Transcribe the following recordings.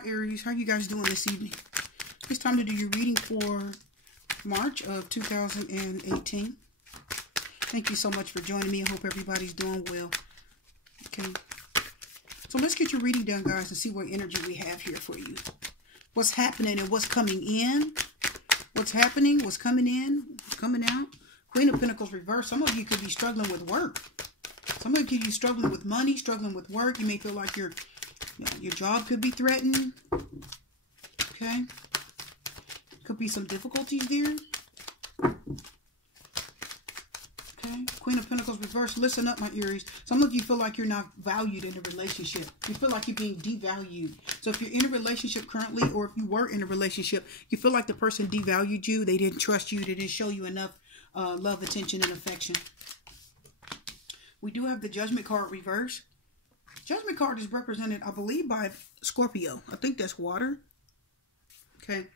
my Aries. How you guys doing this evening? It's time to do your reading for March of 2018. Thank you so much for joining me. I hope everybody's doing well. Okay. So let's get your reading done, guys, and see what energy we have here for you. What's happening and what's coming in. What's happening, what's coming in, what's coming out. Queen of Pentacles reverse. Some of you could be struggling with work. Some of you could be struggling with money, struggling with work. You may feel like your job could be threatened. Okay. Could be some difficulties there. Okay. Queen of Pentacles reverse. Listen up, my Aries. Some of you feel like you're not valued in a relationship. You feel like you're being devalued. So if you're in a relationship currently, or if you were in a relationship, you feel like the person devalued you. They didn't trust you. They didn't show you enough love, attention, and affection. We do have the Judgment card reverse. Judgment card is represented, I believe, by Scorpio. I think that's water. Okay.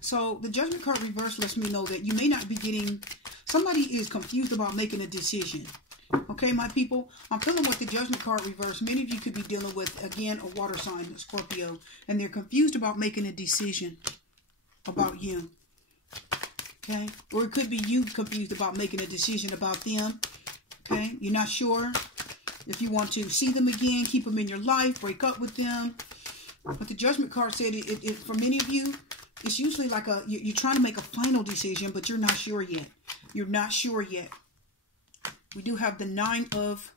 So the Judgment card reverse lets me know that you may not be getting... Somebody is confused about making a decision. Okay, my people? I'm feeling with the Judgment card reverse. Many of you could be dealing with, again, a water sign, Scorpio. And they're confused about making a decision about you. Okay? Or it could be you confused about making a decision about them. Okay? You're not sure if you want to see them again, keep them in your life, break up with them. But the Judgment card said it for many of you, it's usually like you're trying to make a final decision, but you're not sure yet. You're not sure yet. We do have the 9 of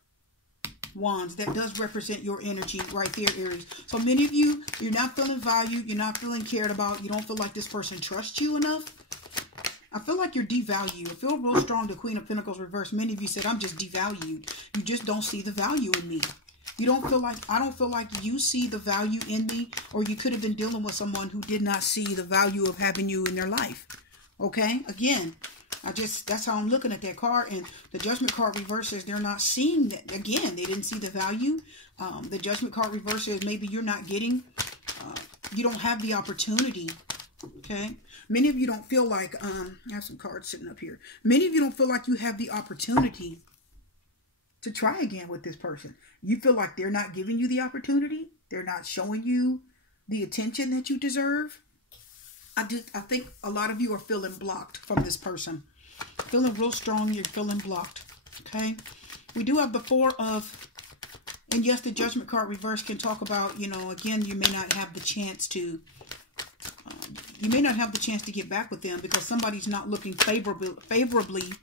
Wands. That does represent your energy right there, Aries. So many of you, you're not feeling valued. You're not feeling cared about. You don't feel like this person trusts you enough. I feel like you're devalued. I feel real strong, the Queen of Pentacles reverse. Many of you said, I'm just devalued. You just don't see the value in me. You don't feel like, I don't feel like you see the value in me, or you could have been dealing with someone who did not see the value of having you in their life. Okay? Again, that's how I'm looking at that card. And the Judgment card reverses, they're not seeing that. Again, they didn't see the value. The Judgment card reverses, maybe you're not getting, you don't have the opportunity. Okay? Many of you don't feel like, I have some cards sitting up here. Many of you don't feel like you have the opportunity to try again with this person. You feel like they're not giving you the opportunity. They're not showing you the attention that you deserve. I think a lot of you are feeling blocked from this person. Feeling real strong, you're feeling blocked. Okay? We do have the 4 of, and yes, the Judgment card reverse can talk about, again, you may not have the chance to, get back with them because somebody's not looking favorably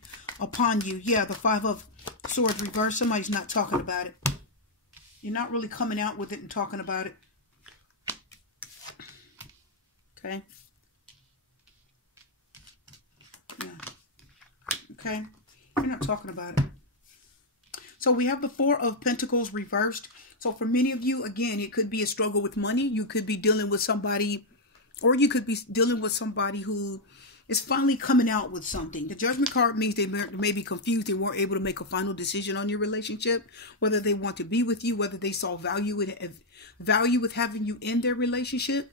upon you. Yeah, the 5 of Swords reverse, somebody's not talking about it. You're not really coming out with it and talking about it. Okay? Yeah. Okay? You're not talking about it. So we have the 4 of Pentacles reversed. So for many of you, again, it could be a struggle with money. You could be dealing with somebody, or you could be dealing with somebody who is finally coming out with something. The Judgment card means they may be confused. They weren't able to make a final decision on your relationship, whether they want to be with you, whether they saw value with having you in their relationship.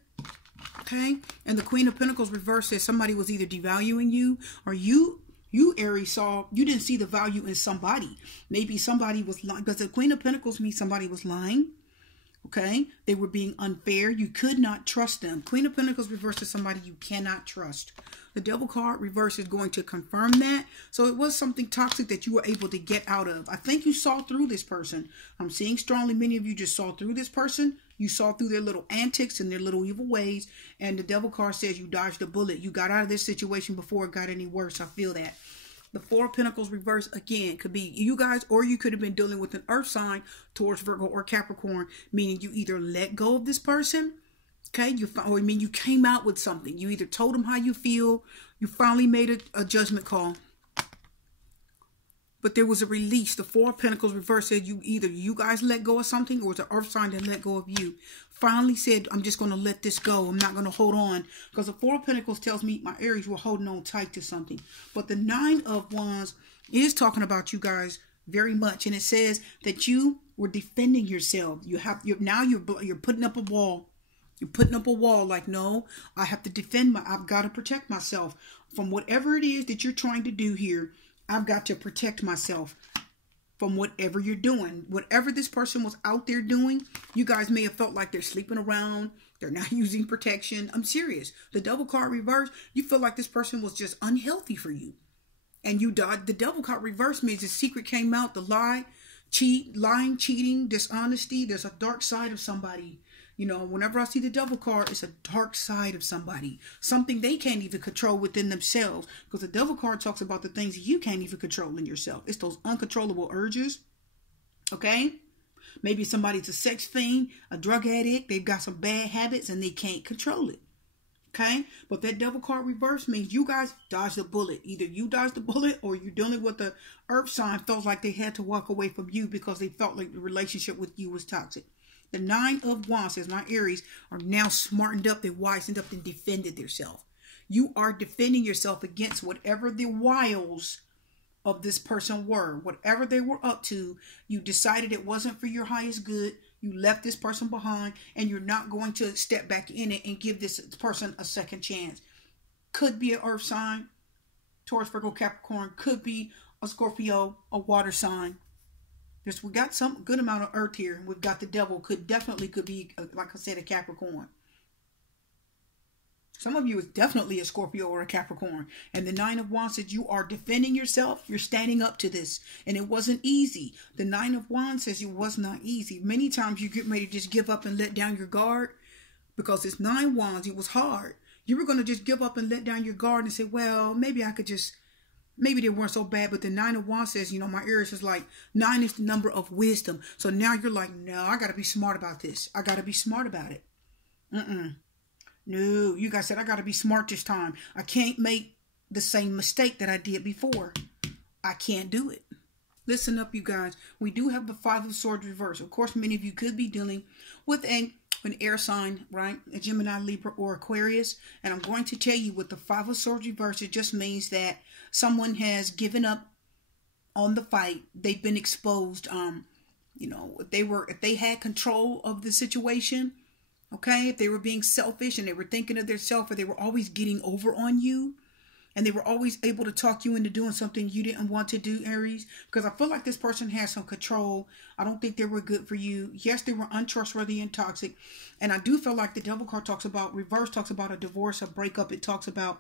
Okay? And the Queen of Pentacles reverse says somebody was either devaluing you, or you Aries you didn't see the value in somebody. Maybe somebody was lying, because the Queen of Pentacles means somebody was lying. Okay? They were being unfair. You could not trust them. Queen of Pentacles reverse is somebody you cannot trust. The Devil card reverse is going to confirm that. So it was something toxic that you were able to get out of. I think you saw through this person. I'm seeing strongly many of you just saw through this person. You saw through their little antics and their little evil ways. And the Devil card says you dodged a bullet. You got out of this situation before it got any worse. I feel that. The 4 of Pentacles reverse, again, could be you guys, or you could have been dealing with an earth sign towards Virgo or Capricorn, meaning you either let go of this person, okay, you came out with something. You either told them how you feel, you finally made a judgment call, but there was a release. The 4 of Pentacles reverse said you guys let go of something, or it's an earth sign that let go of you. Finally said, I'm just going to let this go. I'm not going to hold on. Because the 4 of Pentacles tells me my Aries were holding on tight to something. But the 9 of Wands is talking about you guys very much. And it says that you were defending yourself. You're putting up a wall. You're putting up a wall like, no, I have to defend I've got to protect myself from whatever it is that you're trying to do here. I've got to protect myself. from whatever you're doing. Whatever this person was out there doing, you guys may have felt like they're sleeping around. They're not using protection. I'm serious. The Devil card reverse, you feel like this person was just unhealthy for you. And you died. The Devil card reverse means the secret came out, the lie, lying, cheating, dishonesty. There's a dark side of somebody. You know, whenever I see the Devil card, it's a dark side of somebody. Something they can't even control within themselves. Because the Devil card talks about the things you can't even control in yourself. It's those uncontrollable urges. Okay? Maybe somebody's a sex fiend, a drug addict. They've got some bad habits and they can't control it. Okay? But that Devil card reverse means you guys dodged the bullet. Either you dodged the bullet or you're dealing with the earth sign felt like they had to walk away from you because they felt like the relationship with you was toxic. The 9 of Wands says my Aries are now smartened up, they wisened up and defended themselves. You are defending yourself against whatever the wiles of this person were. Whatever they were up to, you decided it wasn't for your highest good. You left this person behind and you're not going to step back in it and give this person a second chance. Could be an earth sign, Taurus, Virgo, Capricorn. Could be a Scorpio, a water sign. We got some good amount of earth here. We've got the Devil. Could be, like I said, a Capricorn. Some of you is definitely a Scorpio or a Capricorn. And the 9 of Wands says you are defending yourself. You're standing up to this. And it wasn't easy. The 9 of Wands says it was not easy. Many times you get ready to just give up and let down your guard. Because it's 9 Wands. It was hard. You were going to just give up and let down your guard and say, well, maybe I could just... Maybe they weren't so bad, but the 9 of Wands says, you know, my Aries is like, 9 is the number of wisdom. So now you're like, no, I got to be smart about this. I got to be smart about it. No, you guys said, I got to be smart this time. I can't make the same mistake that I did before. I can't do it. Listen up, you guys. We do have the 5 of Swords reverse. Of course, many of you could be dealing with an air sign, right? A Gemini, Libra, or Aquarius. And I'm going to tell you with the 5 of Swords reverse, it just means that someone has given up on the fight. They've been exposed. You know, if they had control of the situation, okay, if they were being selfish and they were thinking of themselves, or they were always getting over on you, and they were always able to talk you into doing something you didn't want to do, Aries. Because I feel like this person has some control. I don't think they were good for you. Yes, they were untrustworthy and toxic. And I do feel like the Devil card reverse talks about a divorce, a breakup. It talks about,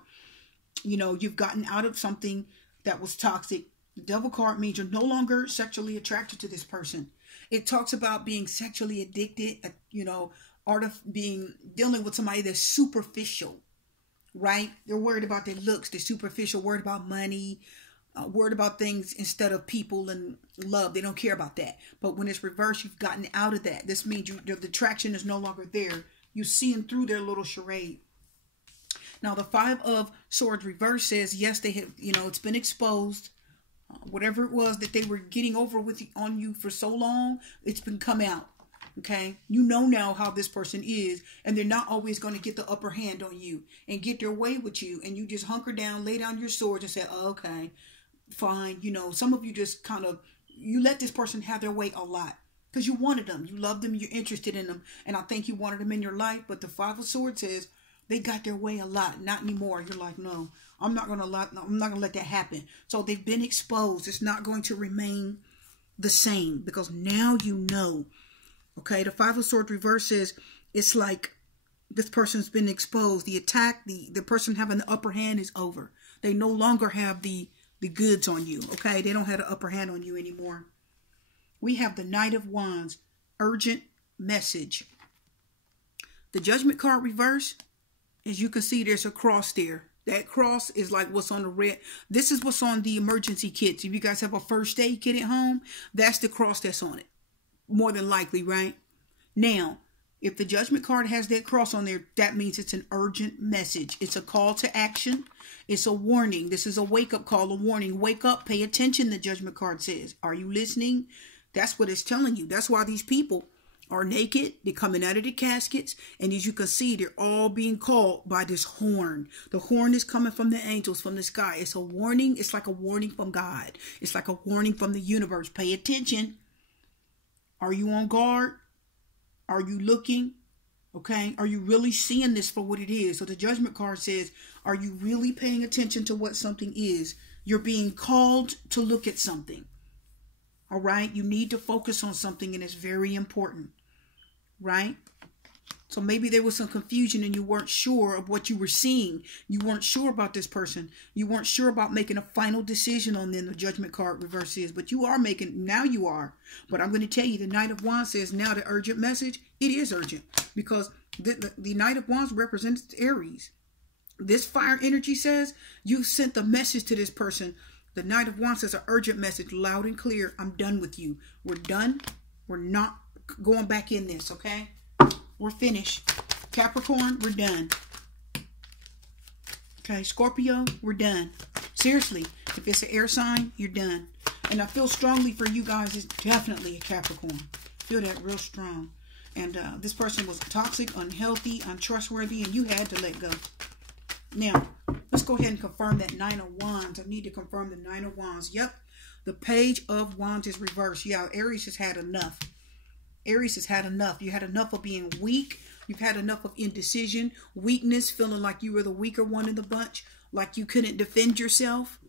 you know, you've gotten out of something that was toxic. The Devil card means you're no longer sexually attracted to this person. It talks about being sexually addicted, you know, dealing with somebody that's superficial, right? They're worried about their looks, they're superficial, worried about money, worried about things instead of people and love. They don't care about that. But when it's reversed, you've gotten out of that. This means the attraction is no longer there. You see them through their little charade. Now, the 5 of Swords reverse says, yes, they have, you know, it's been exposed. Whatever it was that they were getting over with on you for so long, it's been come out. Okay, you know now how this person is, and they're not always going to get the upper hand on you and get their way with you. And you just hunker down, lay down your swords, and say, oh, okay, fine. You know, some of you just you let this person have their way a lot because you wanted them, you loved them, you're interested in them, and I think you wanted them in your life. But the 5 of Swords says they got their way a lot, not anymore. You're like, no, I'm not gonna let that happen. So they've been exposed. It's not going to remain the same because now you know. Okay, the 5 of Swords reverse says it's like this person's been exposed. The attack, the person having the upper hand is over. They no longer have the goods on you. Okay, they don't have the upper hand on you anymore. We have the Knight of Wands, urgent message. The Judgment card reverse, as you can see, there's a cross there. That cross is like what's on the red. This is what's on the emergency kits. If you guys have a first aid kit at home, that's the cross that's on it. More than likely, right? Now, if the Judgment card has that cross on there, that means it's an urgent message. It's a call to action. It's a warning. This is a wake-up call, a warning. Wake up, pay attention, the Judgment card says. Are you listening? That's what it's telling you. That's why these people are naked. They're coming out of the caskets. And as you can see, they're all being called by this horn. The horn is coming from the angels, from the sky. It's a warning. It's like a warning from God. It's like a warning from the universe. Pay attention. Are you on guard? Are you looking? Okay. Are you really seeing this for what it is? So the Judgment card says, are you really paying attention to what something is? You're being called to look at something. All right. You need to focus on something, and it's very important. Right. So maybe there was some confusion and you weren't sure of what you were seeing. You weren't sure about this person. You weren't sure about making a final decision on them. The Judgment card reverse is, but you are making, now you are. But I'm going to tell you, the Knight of Wands says now the urgent message, it is urgent because the Knight of Wands represents Aries. This fire energy says you sent the message to this person. The Knight of Wands says an urgent message, loud and clear. I'm done with you. We're done. We're not going back in this, okay? We're finished. Capricorn, we're done. Okay, Scorpio, we're done. Seriously, if it's an air sign, you're done. And I feel strongly for you guys, it's definitely a Capricorn. Feel that real strong. And this person was toxic, unhealthy, untrustworthy, and you had to let go. Now, let's go ahead and confirm that Nine of Wands. I need to confirm the Nine of Wands. Yep, the Page of Wands is reversed. Yeah, Aries has had enough. Aries has had enough. You had enough of being weak. You've had enough of indecision, weakness, feeling like you were the weaker one in the bunch, like you couldn't defend yourself.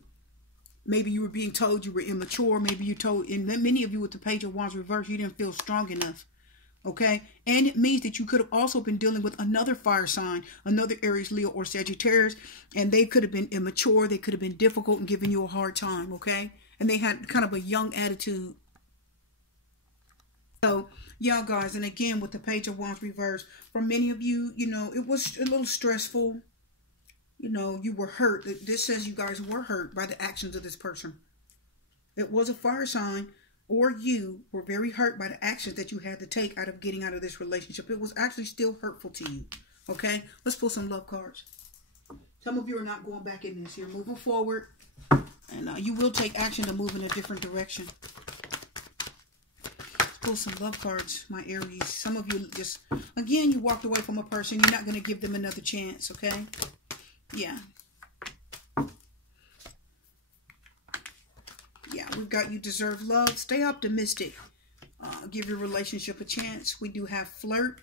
Maybe you were being told you were immature. Maybe you told, and many of you with the Page of Wands reversed, you didn't feel strong enough. Okay? And it means that you could have also been dealing with another fire sign, another Aries, Leo, or Sagittarius, and they could have been immature. They could have been difficult and giving you a hard time. Okay? And they had kind of a young attitude. So, yeah, guys, and again, with the Page of Wands reversed, for many of you, you know, it was a little stressful. You know, you were hurt. This says you guys were hurt by the actions of this person. It was a fire sign, or you were very hurt by the actions that you had to take out of getting out of this relationship. It was actually still hurtful to you. Okay? Let's pull some love cards. Some of you are not going back in this. You're moving forward, and you will take action to move in a different direction. Pull some love cards, my Aries. Some of you just, again, you walked away from a person. You're not going to give them another chance, okay? Yeah. Yeah, we've got you deserve love. Stay optimistic. Give your relationship a chance. We do have flirt.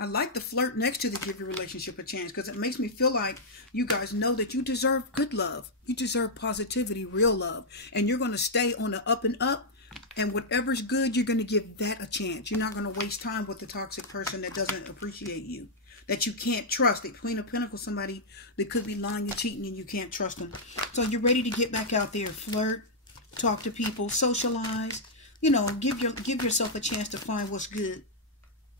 I like the flirt next to the give your relationship a chance because it makes me feel like you guys know that you deserve good love. You deserve positivity, real love. And you're going to stay on the up and up. And whatever's good, you're going to give that a chance. You're not going to waste time with the toxic person that doesn't appreciate you, that you can't trust. The Queen of Pentacles, somebody that could be lying and cheating and you can't trust them. So you're ready to get back out there, flirt, talk to people, socialize. You know, give yourself a chance to find what's good.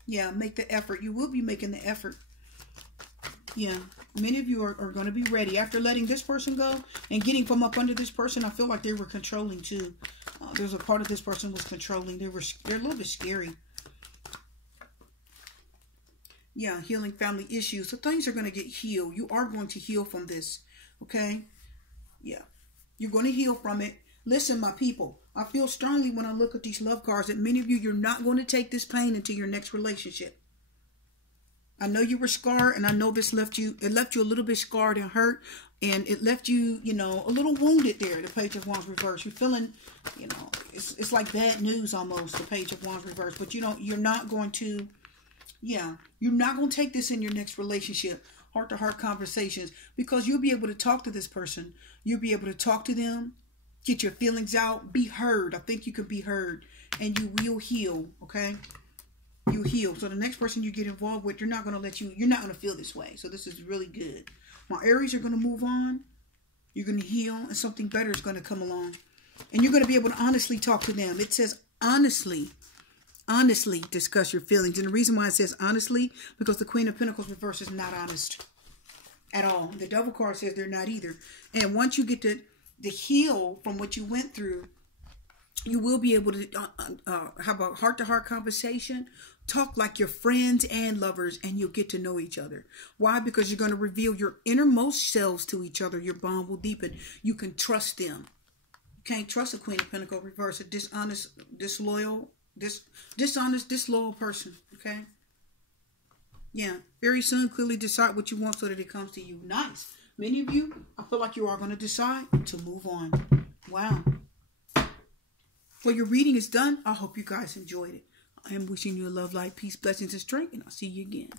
Yeah, make the effort. You will be making the effort. Yeah, many of you are going to be ready. After letting this person go and getting from up under this person, I feel like they were controlling too. There's a part of this person was controlling. They're a little bit scary. Yeah, healing family issues. So things are going to get healed. You are going to heal from this. Okay? Yeah. You're going to heal from it. Listen, my people. I feel strongly when I look at these love cards that many of you, you're not going to take this pain into your next relationship. I know you were scarred, and I know this left you a little bit scarred and hurt, and it left you, you know, a little wounded there, the Page of Wands reversed. You're feeling, you know, it's like bad news almost, the Page of Wands reversed, but you're not going to, yeah, you're not going to take this in your next relationship, heart-to-heart conversations, because you'll be able to talk to this person. You'll be able to talk to them, get your feelings out, be heard. I think you can be heard, and you will heal, okay? You heal. So the next person you get involved with, you're not going to feel this way. So this is really good. My Aries are going to move on. You're going to heal, and something better is going to come along. And you're going to be able to honestly talk to them. It says honestly discuss your feelings. And the reason why it says honestly, because the Queen of Pentacles reverse is not honest at all. The Devil card says they're not either. And once you get to heal from what you went through, you will be able to have a heart-to-heart conversation, talk like your friends and lovers, and you'll get to know each other. Why? Because you're going to reveal your innermost selves to each other. Your bond will deepen. You can trust them. You can't trust a Queen of Pentacles reverse, a dishonest, disloyal person. Okay? Yeah. Very soon, clearly decide what you want so that it comes to you. Nice. Many of you, I feel like you are going to decide to move on. Wow. Well, your reading is done. I hope you guys enjoyed it. I am wishing you a love, light, peace, blessings, and strength, and I'll see you again.